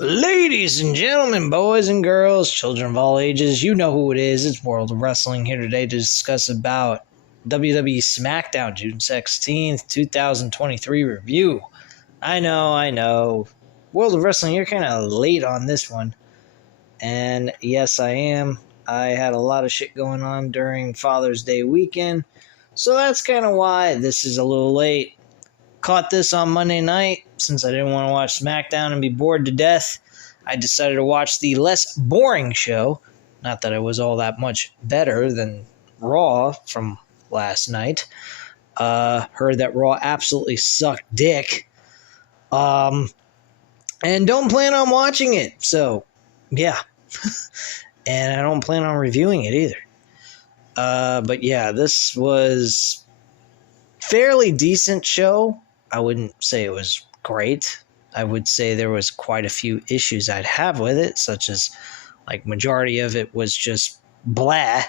Ladies and gentlemen, boys and girls, children of all ages, you know who it is. It's World of Wrestling here today to discuss about WWE Smackdown, June 16th, 2023 review. I know. World of Wrestling, you're kind of late on this one. And yes, I am. I had a lot of shit going on during Father's Day weekend. So that's kind of why this is a little late. Caught this on Monday night. Since I didn't want to watch SmackDown and be bored to death, I decided to watch the less boring show. Not that it was all that much better than Raw from last night. Heard that Raw absolutely sucked dick. And don't plan on watching it. So, yeah. And I don't plan on reviewing it either. But yeah, this was fairly decent show. I wouldn't say it was great. I would say there was quite a few issues I'd have with it, such as, like, majority of it was just blah.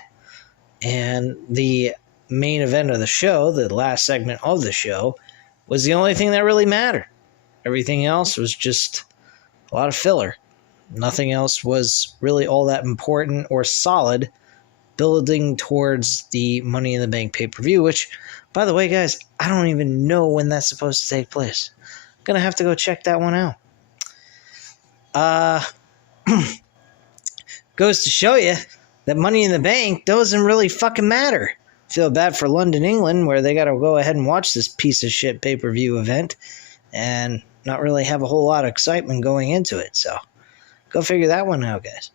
And the main event of the show, the last segment of the show, was the only thing that really mattered. Everything else was just a lot of filler. Nothing else was really all that important or solid, building towards the Money in the Bank pay-per-view, which, by the way, guys, I don't even know when that's supposed to take place. I'm going to have to go check that one out. Goes to show you that Money in the Bank doesn't really fucking matter. Feel bad for London, England, where they got to go ahead and watch this piece of shit pay-per-view event and not really have a whole lot of excitement going into it. So, go figure that one out, guys.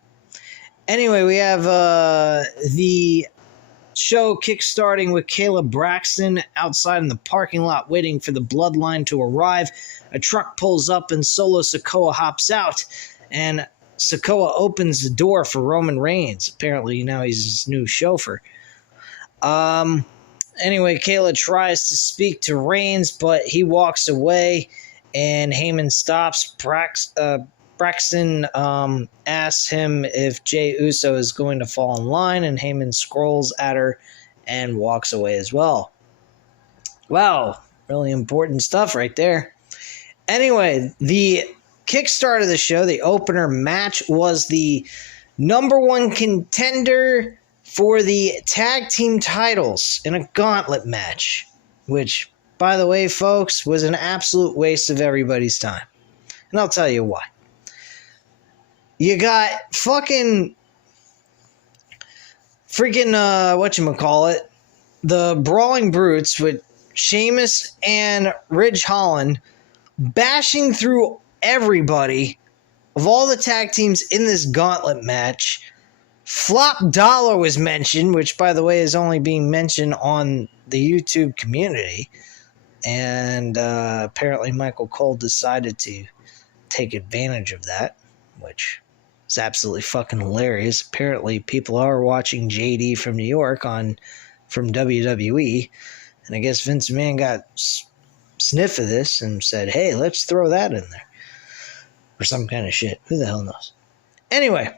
Anyway, we have the show kickstarting with Kayla Braxton outside in the parking lot waiting for the Bloodline to arrive. A truck pulls up and Solo Sikoa hops out, and Sikoa opens the door for Roman Reigns. Apparently now he's his new chauffeur. Anyway, Kayla tries to speak to Reigns, but he walks away, and Heyman stops. Braxton asks him if Jey Uso is going to fall in line, and Heyman scrolls at her and walks away as well. Wow, really important stuff right there. Anyway, the kickstart of the show, the opener match, was the number one contender for the tag team titles in a gauntlet match, which, by the way, folks, was an absolute waste of everybody's time. And I'll tell you why. You got freaking whatchamacallit, the Brawling Brutes with Sheamus and Ridge Holland bashing through everybody of all the tag teams in this gauntlet match. Flop Dollar was mentioned, which, by the way, is only being mentioned on the YouTube community. And apparently Michael Cole decided to take advantage of that, which is absolutely fucking hilarious. Apparently, people are watching JD from New York from WWE, and I guess Vince McMahon got sniff of this and said, hey, let's throw that in there. Or some kind of shit. Who the hell knows? Anyway.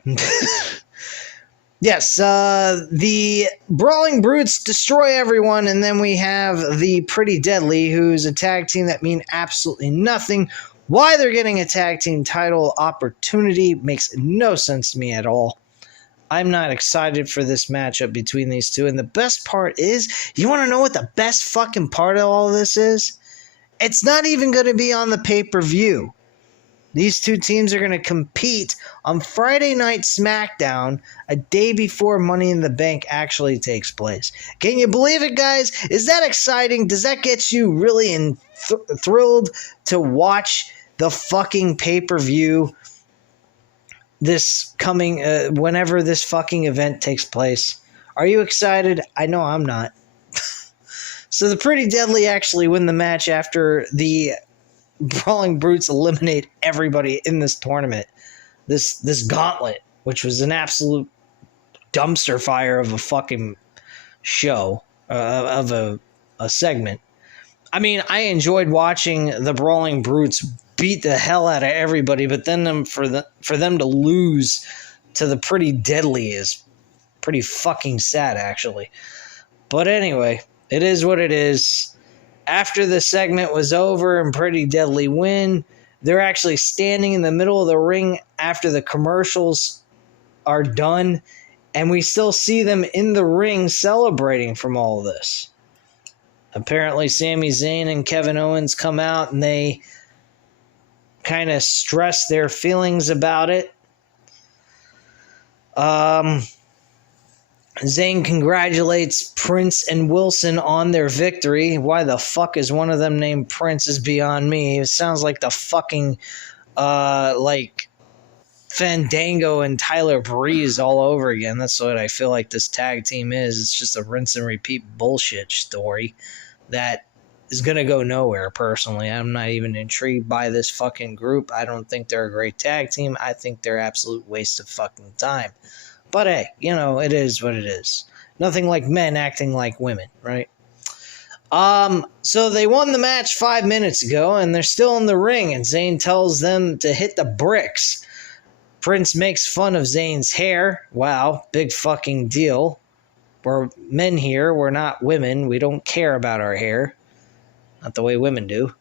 Yes, the Brawling Brutes destroy everyone, and then we have the Pretty Deadly, who's a tag team that mean absolutely nothing. Why they're getting a tag team title opportunity makes no sense to me at all. I'm not excited for this matchup between these two. And the best part is, you want to know what the best fucking part of all this is? It's not even going to be on the pay-per-view. These two teams are going to compete on Friday Night SmackDown a day before Money in the Bank actually takes place. Can you believe it, guys? Is that exciting? Does that get you really thrilled to watch the fucking pay-per-view this coming, whenever this fucking event takes place? Are you excited? I know I'm not. So the Pretty Deadly actually win the match after the Brawling Brutes eliminate everybody in this tournament. This gauntlet, which was an absolute dumpster fire of a fucking show, of a segment. I mean, I enjoyed watching the Brawling Brutes beat the hell out of everybody, but then for them to lose to the Pretty Deadly is pretty fucking sad, actually. But anyway, it is what it is. After the segment was over and Pretty Deadly win, They're actually standing in the middle of the ring after the commercials are done, and we still see them in the ring celebrating from all of this. Apparently, Sami Zayn and Kevin Owens come out and they kind of stress their feelings about it. Zayn congratulates Prince and Wilson on their victory. Why the fuck is one of them named Prince is beyond me. It sounds like the fucking, like Fandango and Tyler Breeze all over again. That's what I feel like this tag team is. It's just a rinse and repeat bullshit story that is going to go nowhere, personally. I'm not even intrigued by this fucking group. I don't think they're a great tag team. I think they're absolute waste of fucking time. But hey, you know, it is what it is. Nothing like men acting like women, right? So they won the match 5 minutes ago, and they're still in the ring, and Zayn tells them to hit the bricks. Prince makes fun of Zayn's hair. Wow, big fucking deal. We're men here, we're not women. We don't care about our hair. Not the way women do.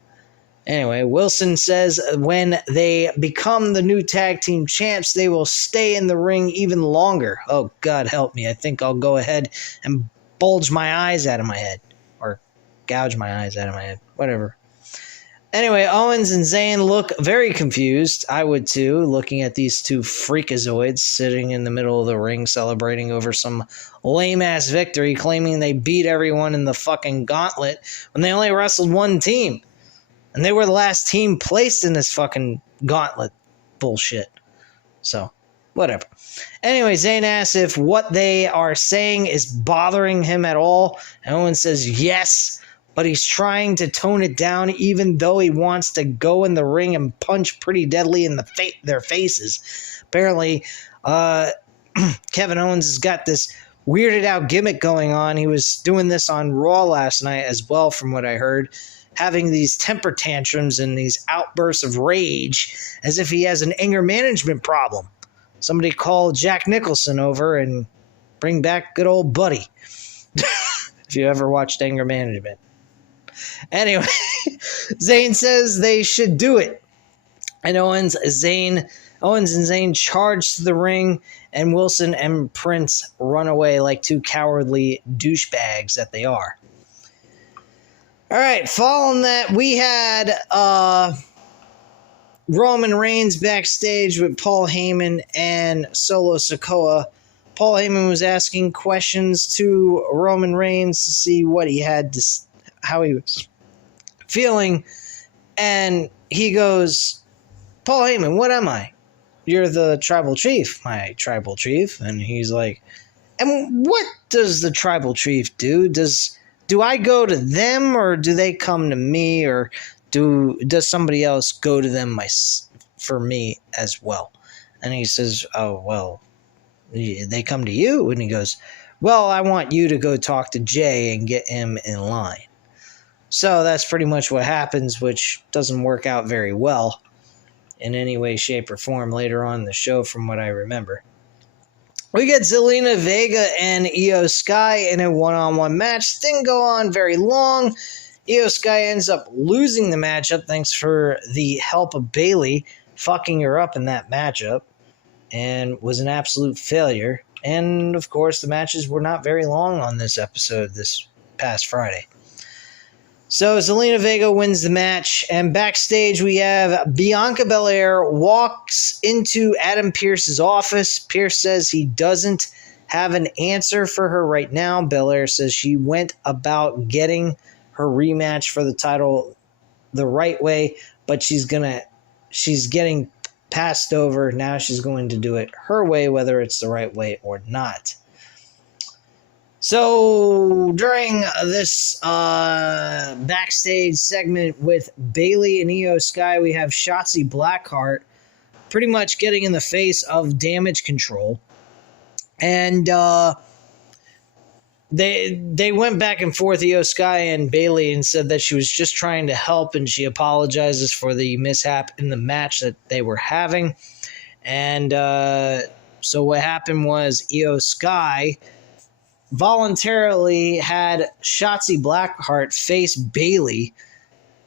Anyway, Wilson says when they become the new tag team champs, they will stay in the ring even longer. Oh, God help me. I think I'll go ahead and bulge my eyes out of my head. Or gouge my eyes out of my head. Whatever. Anyway, Owens and Zayn look very confused. I would too, looking at these two freakazoids sitting in the middle of the ring celebrating over some lame-ass victory, claiming they beat everyone in the fucking gauntlet when they only wrestled one team. And they were the last team placed in this fucking gauntlet bullshit. So, whatever. Anyway, Zayn asks if what they are saying is bothering him at all. And Owens says yes, but he's trying to tone it down even though he wants to go in the ring and punch pretty deadly in their faces. Apparently, Kevin Owens has got this weirded out gimmick going on. He was doing this on Raw last night as well, from what I heard. Having these temper tantrums and these outbursts of rage as if he has an anger management problem. Somebody call Jack Nicholson over and bring back good old Buddy. If you ever watched Anger Management. Anyway, Zayn says they should do it. And Owens and Zayn charge to the ring, and Wilson and Prince run away like two cowardly douchebags that they are. All right, following that, we had Roman Reigns backstage with Paul Heyman and Solo Sikoa. Paul Heyman was asking questions to Roman Reigns to see what he had to, how he was feeling, and he goes, "Paul Heyman, what am I? You're the tribal chief, my tribal chief." And he's like, "And what does the tribal chief do? Do I go to them, or do they come to me, or does somebody else go to them for me as well?" And he says, "Oh, well, they come to you." And he goes, "Well, I want you to go talk to Jay and get him in line." So that's pretty much what happens, which doesn't work out very well in any way, shape, or form later on in the show, from what I remember. We get Zelina Vega and Io Sky in a one-on-one match. Didn't go on very long. Io Sky ends up losing the matchup thanks for the help of Bayley fucking her up in that matchup, and was an absolute failure. And, of course, the matches were not very long on this episode this past Friday. So Zelina Vega wins the match, and backstage we have Bianca Belair walks into Adam Pearce's office. Pearce says he doesn't have an answer for her right now. Belair says she went about getting her rematch for the title the right way, but she's getting passed over. Now she's going to do it her way, whether it's the right way or not. So during this backstage segment with Bayley and Io Sky, we have Shotzi Blackheart pretty much getting in the face of Damage Control. And they went back and forth, Io Sky and Bayley, and said that she was just trying to help, and she apologizes for the mishap in the match that they were having. And so what happened was Io Sky voluntarily had Shotzi Blackheart face Bayley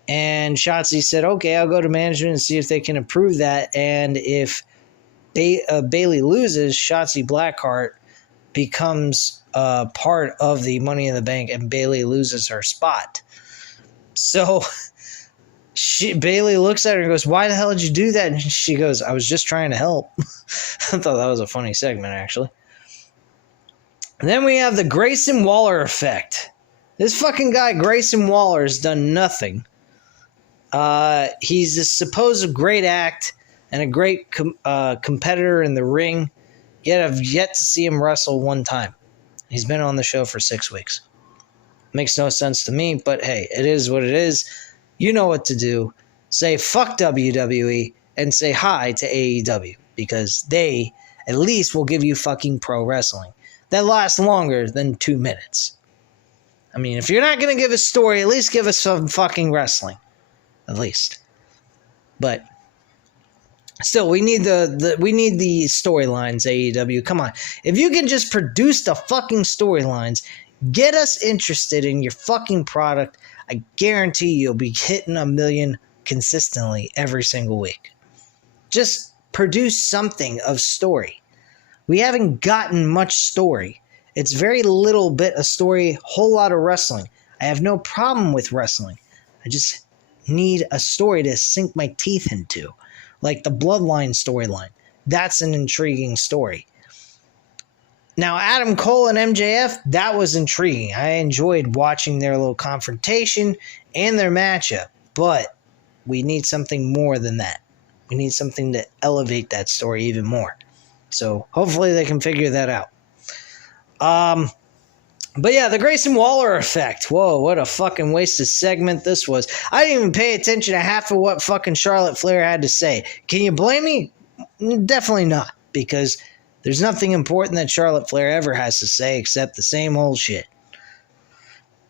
And Shotzi said, okay, I'll go to management and see if they can approve that. And if Bayley loses, Shotzi Blackheart becomes part of the Money in the Bank, and Bayley loses her spot. So Bayley looks at her and goes, why the hell did you do that? And she goes, I was just trying to help. I thought that was a funny segment, actually. And then we have the Grayson Waller effect. This fucking guy, Grayson Waller, has done nothing. He's a supposed great act and a great competitor in the ring, yet I've yet to see him wrestle one time. He's been on the show for 6 weeks. Makes no sense to me, but hey, it is what it is. You know what to do. Say fuck WWE and say hi to AEW, because they at least will give you fucking pro wrestling that lasts longer than 2 minutes. I mean, if you're not going to give a story, at least give us some fucking wrestling. At least. But still, we need the storylines, AEW. Come on. If you can just produce the fucking storylines, get us interested in your fucking product, I guarantee you'll be hitting 1 million consistently every single week. Just produce something of story. We haven't gotten much story. It's very little bit of story, whole lot of wrestling. I have no problem with wrestling. I just need a story to sink my teeth into. Like the Bloodline storyline. That's an intriguing story. Now, Adam Cole and MJF, that was intriguing. I enjoyed watching their little confrontation and their matchup. But we need something more than that. We need something to elevate that story even more. So hopefully they can figure that out. But yeah, the Grayson Waller effect. Whoa, what a fucking wasted segment this was. I didn't even pay attention to half of what fucking Charlotte Flair had to say. Can you blame me? Definitely not, because there's nothing important that Charlotte Flair ever has to say except the same old shit.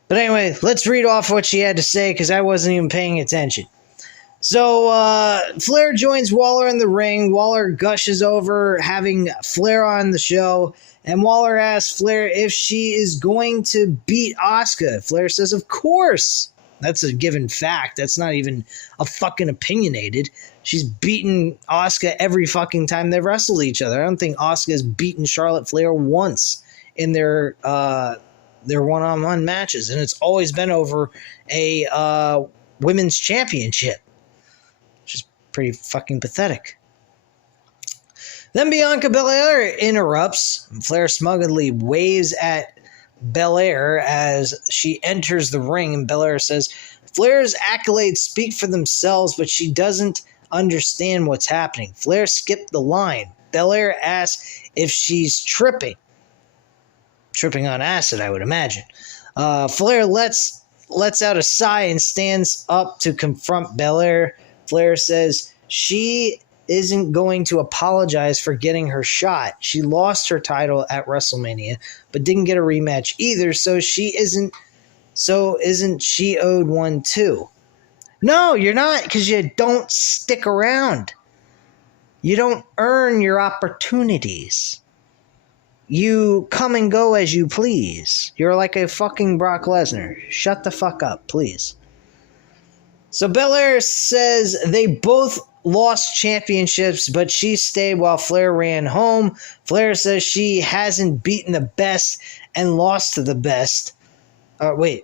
But anyway, let's read off what she had to say, because I wasn't even paying attention. So, Flair joins Waller in the ring. Waller gushes over having Flair on the show. And Waller asks Flair if she is going to beat Asuka. Flair says, of course. That's a given fact. That's not even a fucking opinionated. She's beaten Asuka every fucking time they've wrestled each other. I don't think Asuka has beaten Charlotte Flair once in their one-on-one matches. And it's always been over a women's championship. Which is pretty fucking pathetic. Then Bianca Belair interrupts. Flair smugly waves at Belair as she enters the ring, and Belair says, Flair's accolades speak for themselves, but she doesn't understand what's happening. Flair skipped the line. Belair asks if she's tripping. Tripping on acid, I would imagine. Flair lets out a sigh and stands up to confront Belair. Flair says she isn't going to apologize for getting her shot. She lost her title at WrestleMania, but didn't get a rematch either, so isn't she owed one too? No, you're not, because you don't stick around. You don't earn your opportunities. You come and go as you please. You're like a fucking Brock Lesnar. Shut the fuck up, please. So Belair says they both lost championships, but she stayed while Flair ran home. Flair says she hasn't beaten the best and lost to the best. Flair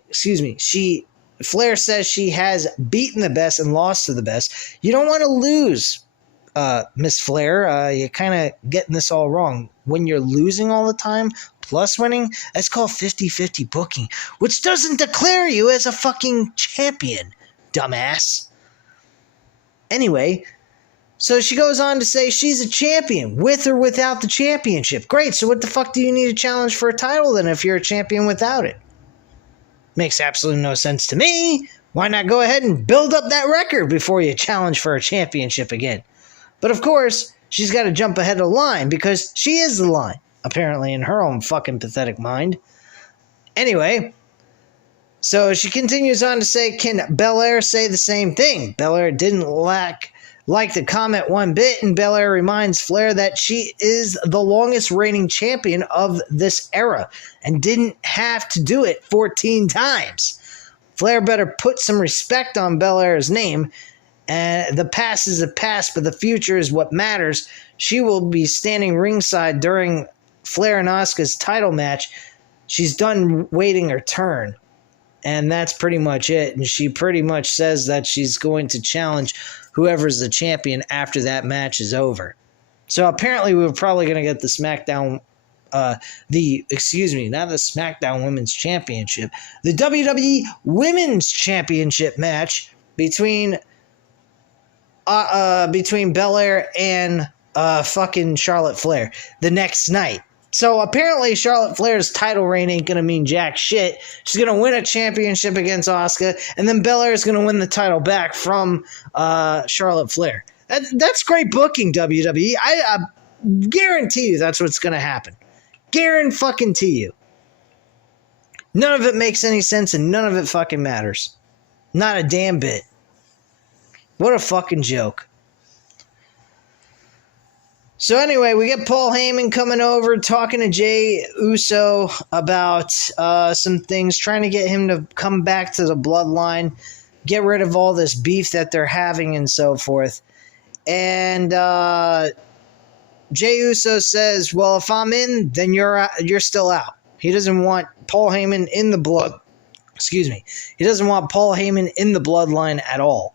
says she has beaten the best and lost to the best. You don't want to lose, Miss Flair. You're kind of getting this all wrong. When you're losing all the time, plus winning, that's called 50-50 booking, which doesn't declare you as a fucking champion, dumbass. Anyway, so she goes on to say she's a champion, with or without the championship. Great, so what the fuck do you need a challenge for a title then if you're a champion without it? Makes absolutely no sense to me. Why not go ahead and build up that record before you challenge for a championship again? But of course, she's got to jump ahead of the line because she is the line, apparently in her own fucking pathetic mind. Anyway, so she continues on to say, can Belair say the same thing? Belair didn't like the comment one bit, and Belair reminds Flair that she is the longest reigning champion of this era and didn't have to do it 14 times. Flair better put some respect on Belair's name. And the past is the past, but the future is what matters. She will be standing ringside during Flair and Asuka's title match. She's done waiting her turn. And that's pretty much it. And she pretty much says that she's going to challenge whoever's the champion after that match is over. So apparently we were probably going to get the SmackDown, not the SmackDown Women's Championship, the WWE Women's Championship match between Belair and fucking Charlotte Flair the next night. So apparently Charlotte Flair's title reign ain't going to mean jack shit. She's going to win a championship against Asuka, and then Belair is going to win the title back from Charlotte Flair. That's great booking, WWE. I guarantee you that's what's going to happen. Guarantee you. None of it makes any sense, and none of it fucking matters. Not a damn bit. What a fucking joke. So anyway, we get Paul Heyman coming over, talking to Jey Uso about some things, trying to get him to come back to the Bloodline, get rid of all this beef that they're having and so forth. And Jey Uso says, well, if I'm in, then you're still out. He doesn't want Paul Heyman in the blood. Excuse me. He doesn't want Paul Heyman in the Bloodline at all.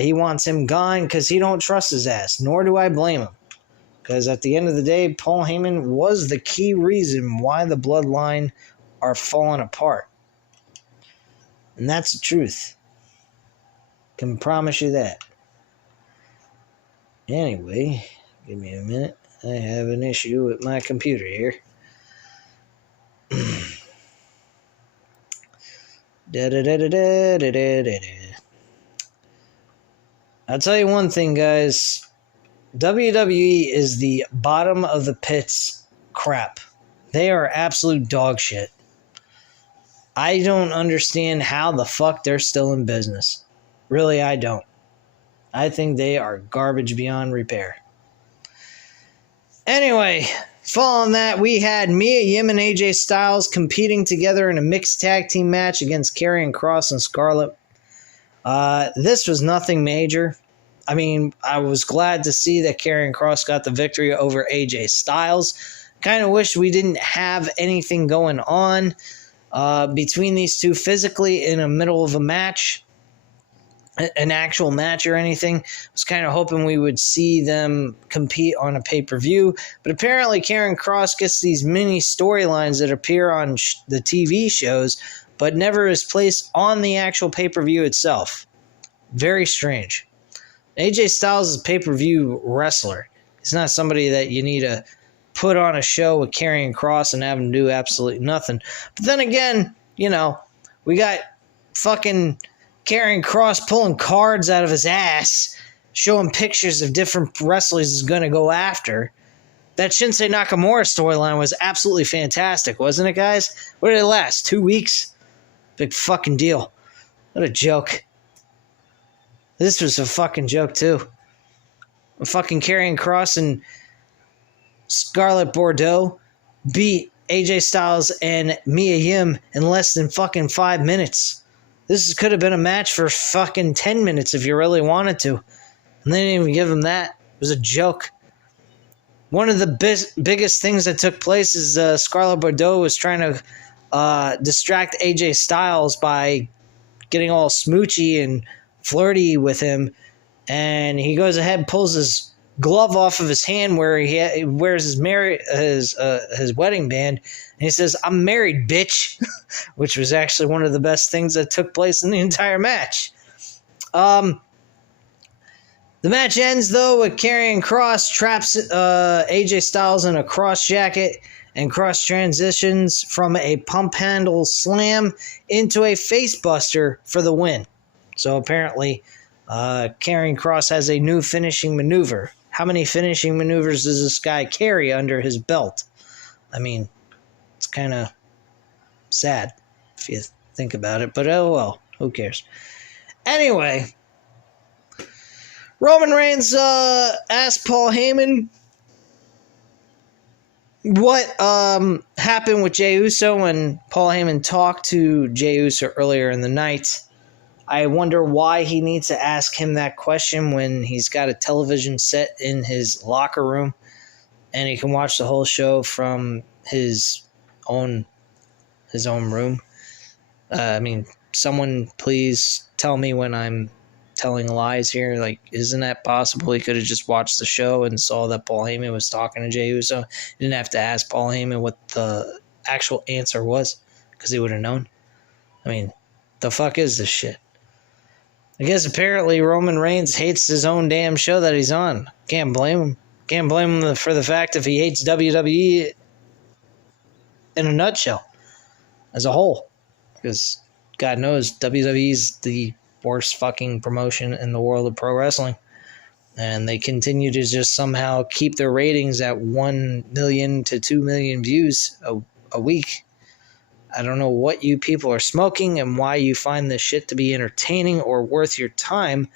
He wants him gone because he don't trust his ass, nor do I blame him. Because at the end of the day, Paul Heyman was the key reason why the Bloodline are falling apart. And that's the truth. Can promise you that. Anyway, give me a minute. I have an issue with my computer here. I'll tell you one thing, guys. WWE is the bottom of the pits crap. They are absolute dog shit. I don't understand how the fuck they're still in business. Really, I don't. I think they are garbage beyond repair. Anyway, following that, we had Mia Yim and AJ Styles competing together in a mixed tag team match against Karrion Kross and Scarlett. This was nothing major. I mean, I was glad to see that Karrion Kross got the victory over AJ Styles. Kind of wish we didn't have anything going on between these two physically in the middle of a match, an actual match or anything. I was kind of hoping we would see them compete on a pay-per-view. But apparently Karrion Kross gets these mini storylines that appear on the TV shows, but never is placed on the actual pay-per-view itself. Very strange. AJ Styles is a pay-per-view wrestler. He's not somebody that you need to put on a show with Karrion Kross and have him do absolutely nothing. But then again, you know, we got fucking Karrion Kross pulling cards out of his ass, showing pictures of different wrestlers he's going to go after. That Shinsuke Nakamura storyline was absolutely fantastic, wasn't it, guys? What did it last? 2 weeks? Big fucking deal. What a joke. This was a fucking joke, too. Fucking Karrion Kross and Scarlett Bordeaux beat AJ Styles and Mia Yim in less than fucking 5 minutes. This could have been a match for fucking 10 minutes if you really wanted to. And they didn't even give him that. It was a joke. One of the biggest things that took place is Scarlett Bordeaux was trying to distract AJ Styles by getting all smoochy and flirty with him, and he goes ahead and pulls his glove off of his hand where he wears his wedding band, and he says, "I'm married, bitch," which was actually one of the best things that took place in the entire match. The match ends, though, with Karrion Kross traps AJ Styles in a cross jacket, and Kross transitions from a pump handle slam into a face buster for the win. So apparently, Karrion Kross has a new finishing maneuver. How many finishing maneuvers does this guy carry under his belt? I mean, it's kind of sad if you think about it, but oh well, who cares? Anyway, Roman Reigns asked Paul Heyman what happened with Jey Uso when Paul Heyman talked to Jey Uso earlier in the night. I wonder why he needs to ask him that question when he's got a television set in his locker room and he can watch the whole show from his own room. Someone please tell me when I'm telling lies here. Like, isn't that possible? He could have just watched the show and saw that Paul Heyman was talking to Jey Uso. He didn't have to ask Paul Heyman what the actual answer was because he would have known. I mean, the fuck is this shit? I guess apparently Roman Reigns hates his own damn show that he's on. Can't blame him. Can't blame him for the fact if he hates WWE in a nutshell as a whole. Because God knows WWE's the worst fucking promotion in the world of pro wrestling. And they continue to just somehow keep their ratings at 1 million to 2 million views a week. I don't know what you people are smoking and why you find this shit to be entertaining or worth your time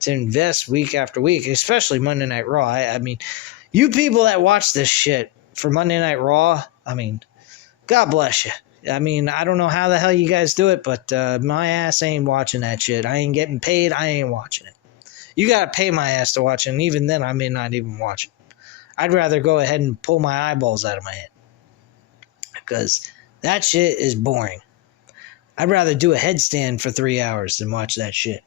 to invest week after week, especially Monday Night Raw. I mean, you people that watch this shit for Monday Night Raw, I mean, God bless you. I mean, I don't know how the hell you guys do it, but my ass ain't watching that shit. I ain't getting paid. I ain't watching it. You got to pay my ass to watch it, and even then, I may not even watch it. I'd rather go ahead and pull my eyeballs out of my head because that shit is boring. I'd rather do a headstand for 3 hours than watch that shit.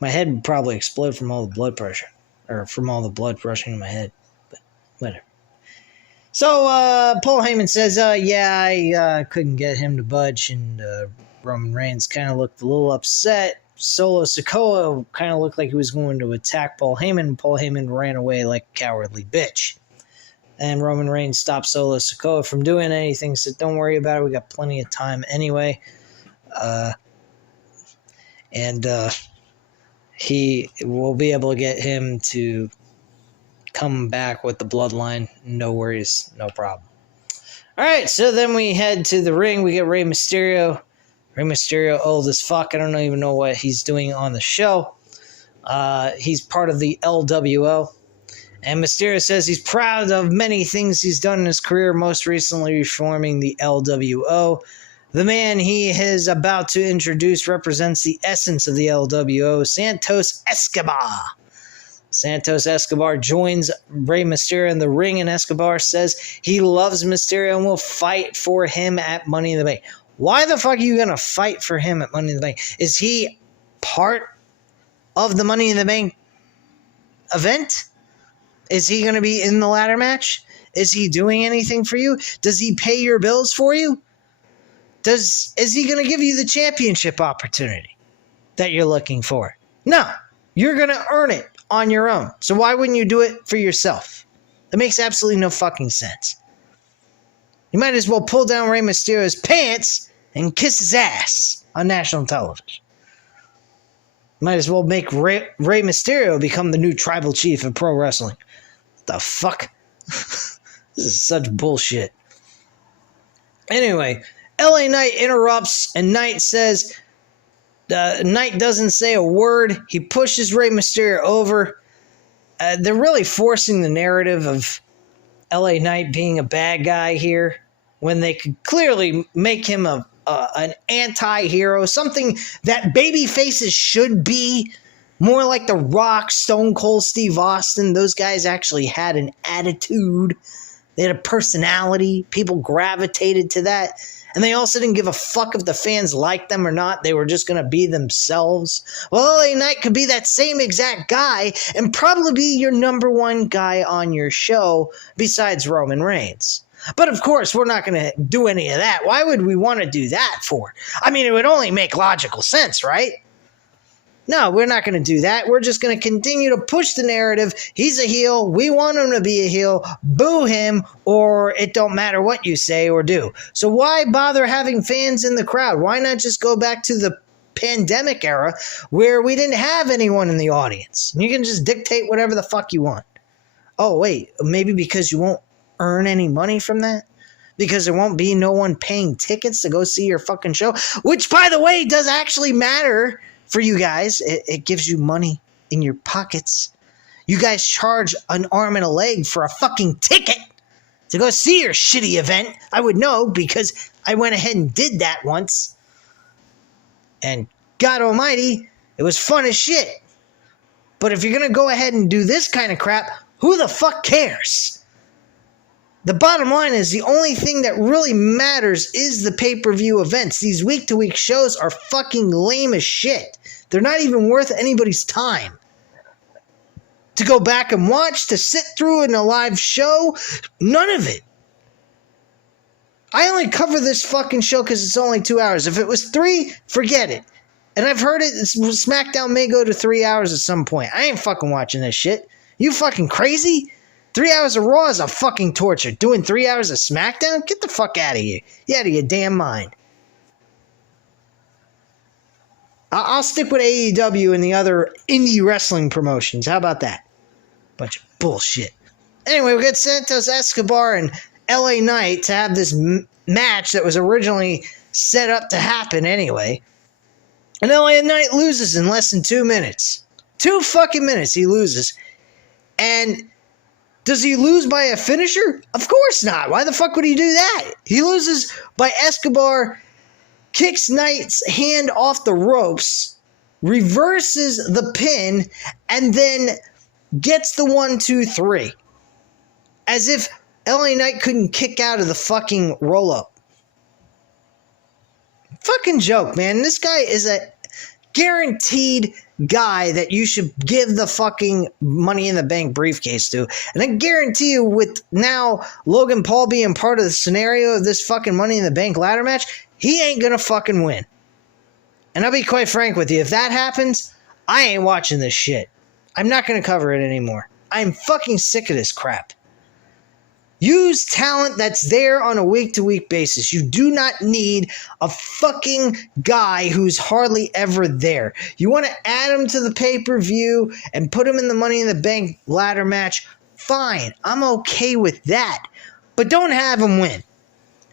My head would probably explode from all the blood pressure, or from all the blood rushing in my head, but whatever. So, Paul Heyman says, I couldn't get him to budge, and Roman Reigns kind of looked a little upset. Solo Sikoa kind of looked like he was going to attack Paul Heyman, and Paul Heyman ran away like a cowardly bitch. And Roman Reigns stopped Solo Sikoa from doing anything, said, don't worry about it, we got plenty of time anyway. He will be able to get him to come back with the Bloodline. No worries, no problem. All right, so then we head to the ring. We get Rey Mysterio. Rey Mysterio, old as fuck. I don't even know what he's doing on the show. He's part of the LWO. And Mysterio says he's proud of many things he's done in his career, most recently reforming the LWO. The man he is about to introduce represents the essence of the LWO, Santos Escobar. Santos Escobar joins Rey Mysterio in the ring, and Escobar says he loves Mysterio and will fight for him at Money in the Bank. Why the fuck are you going to fight for him at Money in the Bank? Is he part of the Money in the Bank event? Is he going to be in the ladder match? Is he doing anything for you? Does he pay your bills for you? Is he going to give you the championship opportunity that you're looking for? No. You're going to earn it on your own. So why wouldn't you do it for yourself? It makes absolutely no fucking sense. You might as well pull down Rey Mysterio's pants and kiss his ass on national television. Might as well make Rey Mysterio become the new tribal chief of pro wrestling. What the fuck? This is such bullshit. Anyway, LA Knight interrupts and Knight says, Knight doesn't say a word. He pushes Rey Mysterio over. They're really forcing the narrative of LA Knight being a bad guy here when they could clearly make him an anti-hero, something that baby faces should be. More like The Rock, Stone Cold Steve Austin. Those guys actually had an attitude. They had a personality. People gravitated to that. And they also didn't give a fuck if the fans liked them or not. They were just going to be themselves. Well, LA Knight could be that same exact guy and probably be your number one guy on your show besides Roman Reigns. But of course, we're not going to do any of that. Why would we want to do that for? I mean, it would only make logical sense, right? No, we're not going to do that. We're just going to continue to push the narrative. He's a heel. We want him to be a heel. Boo him, or it don't matter what you say or do. So why bother having fans in the crowd? Why not just go back to the pandemic era where we didn't have anyone in the audience? You can just dictate whatever the fuck you want. Oh, wait, maybe because you won't earn any money from that? Because there won't be no one paying tickets to go see your fucking show? Which, by the way, does actually matter. For you guys, it gives you money in your pockets. You guys charge an arm and a leg for a fucking ticket. to go see your shitty event. I would know because I went ahead and did that once. And God almighty, it was fun as shit. But if you're going to go ahead and do this kind of crap, who the fuck cares? The bottom line is the only thing that really matters is the pay-per-view events. These week-to-week shows are fucking lame as shit. They're not even worth anybody's time. To go back and watch, to sit through in a live show, none of it. I only cover this fucking show because it's only 2 hours. If it was 3, forget it. And I've heard it, Smackdown may go to 3 hours at some point. I ain't fucking watching this shit. You fucking crazy? 3 hours of Raw is a fucking torture. Doing 3 hours of SmackDown? Get the fuck out of here. You out of your damn mind. I'll stick with AEW and the other indie wrestling promotions. How about that? Bunch of bullshit. Anyway, we got Santos Escobar and LA Knight to have this match that was originally set up to happen anyway. And LA Knight loses in less than 2 minutes. 2 fucking minutes he loses. And does he lose by a finisher? Of course not. Why the fuck would he do that? He loses by Escobar kicks Knight's hand off the ropes, reverses the pin, and then gets the 1, 2, 3. As if LA Knight couldn't kick out of the fucking roll-up. Fucking joke, man. This guy is a guaranteed guy that you should give the fucking Money in the Bank briefcase to. And I guarantee you, with now Logan Paul being part of the scenario of this fucking Money in the Bank ladder match, he ain't gonna fucking win. And I'll be quite frank with you, if that happens, I ain't watching this shit. I'm not gonna cover it anymore. I'm fucking sick of this crap. Use talent that's there on a week-to-week basis. You do not need a fucking guy who's hardly ever there. You want to add him to the pay-per-view and put him in the Money in the Bank ladder match? Fine. I'm okay with that. But don't have him win.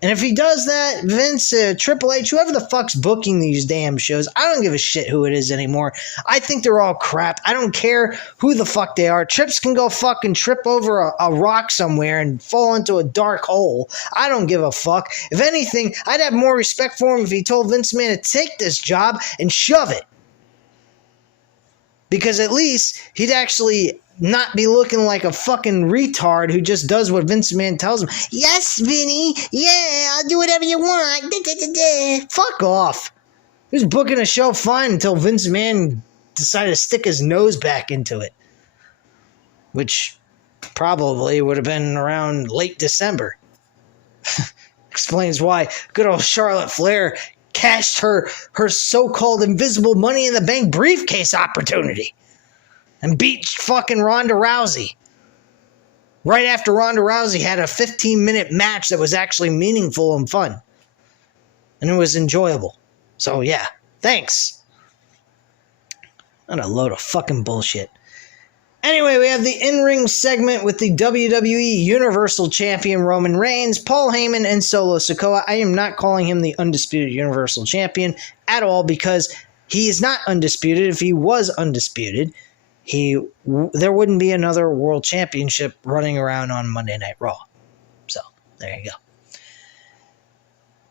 And if he does that, Vince, Triple H, whoever the fuck's booking these damn shows, I don't give a shit who it is anymore. I think they're all crap. I don't care who the fuck they are. Trips can go fucking trip over a rock somewhere and fall into a dark hole. I don't give a fuck. If anything, I'd have more respect for him if he told Vince McMahon to take this job and shove it. Because at least he'd actually not be looking like a fucking retard who just does what Vince McMahon tells him. Yes, Vinny. Yeah, I'll do whatever you want. Da, da, da, da. Fuck off. He was booking a show fine until Vince McMahon decided to stick his nose back into it. Which probably would have been around late December. Explains why good old Charlotte Flair cashed her so-called invisible Money in the Bank briefcase opportunity. And beat fucking Ronda Rousey. Right after Ronda Rousey had a 15-minute match that was actually meaningful and fun. And it was enjoyable. So yeah, thanks. What a load of fucking bullshit. Anyway, we have the in-ring segment with the WWE Universal Champion Roman Reigns, Paul Heyman, and Solo Sikoa. I am not calling him the Undisputed Universal Champion at all because he is not undisputed. If he was undisputed, there wouldn't be another world championship running around on Monday Night Raw. So, there you go.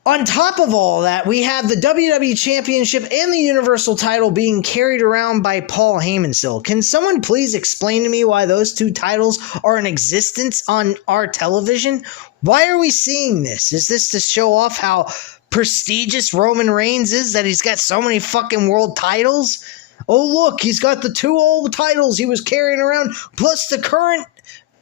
On top of all that, we have the WWE Championship and the Universal title being carried around by Paul Heyman still. Can someone please explain to me why those two titles are in existence on our television? Why are we seeing this? Is this to show off how prestigious Roman Reigns is, that he's got so many fucking world titles? Oh, look, he's got the 2 old titles he was carrying around, plus the current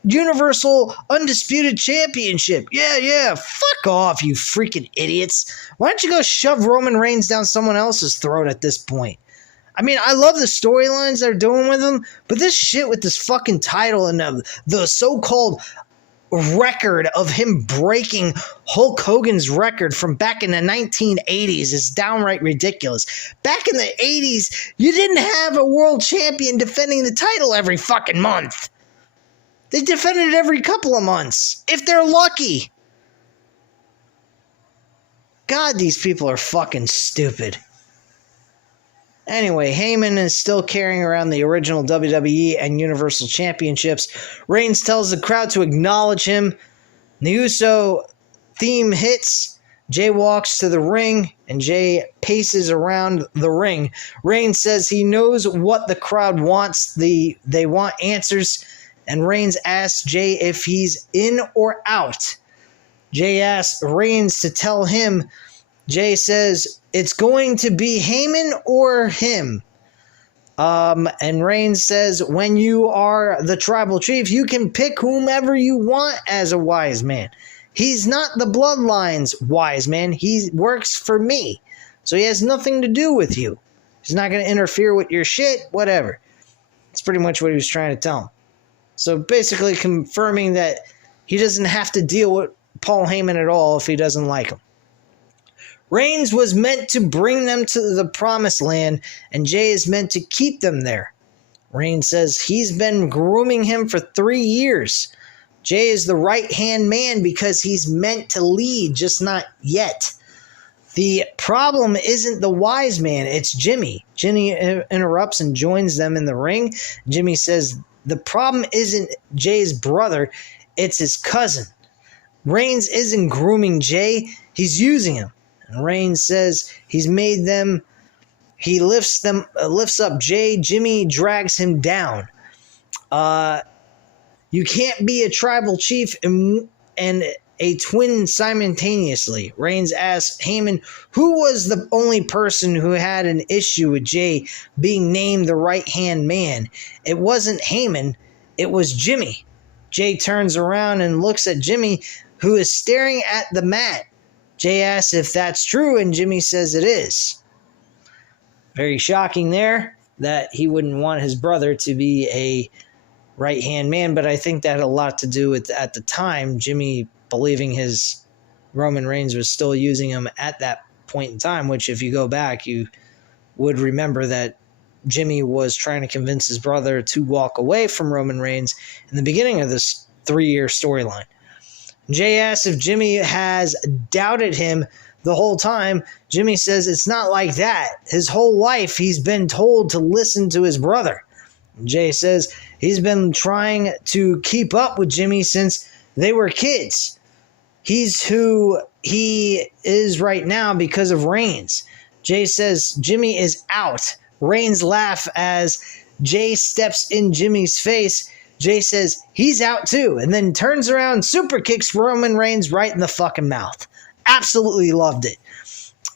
Universal Undisputed Championship. Yeah, fuck off, you freaking idiots. Why don't you go shove Roman Reigns down someone else's throat at this point? I mean, I love the storylines they're doing with him, but this shit with this fucking title and the so-called record of him breaking Hulk Hogan's record from back in the 1980s is downright ridiculous. Back in the 80s, you didn't have a world champion defending the title every fucking month. They defended it every couple of months, if they're lucky. God, these people are fucking stupid. Anyway, Heyman is still carrying around the original WWE and Universal Championships. Reigns tells the crowd to acknowledge him. The Uso theme hits. Jay walks to the ring, and Jay paces around the ring. Reigns says he knows what the crowd wants. They want answers, and Reigns asks Jay if he's in or out. Jay asks Reigns to tell him. Jay says it's going to be Heyman or him. And Reigns says, when you are the tribal chief, you can pick whomever you want as a wise man. He's not the Bloodline's wise man. He works for me. So he has nothing to do with you. He's not going to interfere with your shit, whatever. That's pretty much what he was trying to tell him. So basically confirming that he doesn't have to deal with Paul Heyman at all if he doesn't like him. Reigns was meant to bring them to the promised land, and Jay is meant to keep them there. Reigns says he's been grooming him for 3 years. Jay is the right-hand man because he's meant to lead, just not yet. The problem isn't the wise man, it's Jimmy. Jimmy interrupts and joins them in the ring. Jimmy says the problem isn't Jay's brother, it's his cousin. Reigns isn't grooming Jay, he's using him. And Reigns says he's made them, he lifts up Jay, Jimmy drags him down. You can't be a tribal chief and a twin simultaneously. Reigns asks Heyman who was the only person who had an issue with Jay being named the right-hand man. It wasn't Heyman, it was Jimmy. Jay turns around and looks at Jimmy, who is staring at the mat. Jay asks if that's true, and Jimmy says it is. Very shocking there that he wouldn't want his brother to be a right-hand man, but I think that had a lot to do with, at the time, Jimmy believing his Roman Reigns was still using him at that point in time, which if you go back, you would remember that Jimmy was trying to convince his brother to walk away from Roman Reigns in the beginning of this 3-year storyline. Jay asks if Jimmy has doubted him the whole time. Jimmy says it's not like that. His whole life he's been told to listen to his brother. Jay says he's been trying to keep up with Jimmy since they were kids. He's who he is right now because of Reigns. Jay says Jimmy is out. Reigns laughs as Jay steps in Jimmy's face. Jay says he's out too, and then turns around, super kicks Roman Reigns right in the fucking mouth. Absolutely loved it.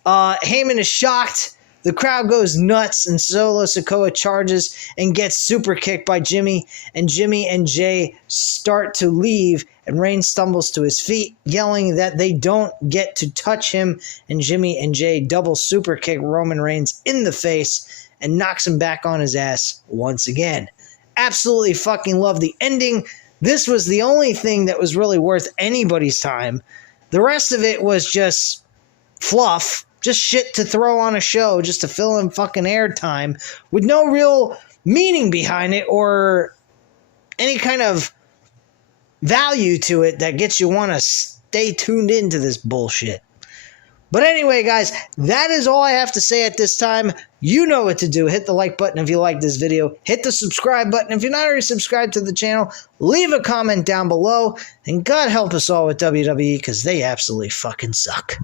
Heyman is shocked. The crowd goes nuts, and Solo Sikoa charges and gets super kicked by Jimmy, and Jay start to leave, and Reigns stumbles to his feet, yelling that they don't get to touch him, and Jimmy and Jay double super kick Roman Reigns in the face and knocks him back on his ass once again. Absolutely fucking love the ending. This was the only thing that was really worth anybody's time. The rest of it was just fluff, just shit to throw on a show just to fill in fucking airtime with no real meaning behind it or any kind of value to it that gets you want to stay tuned into this bullshit. But anyway, guys, that is all I have to say at this time. You know what to do. Hit the like button if you like this video. Hit the subscribe button if you're not already subscribed to the channel. Leave a comment down below. And God help us all with WWE because they absolutely fucking suck.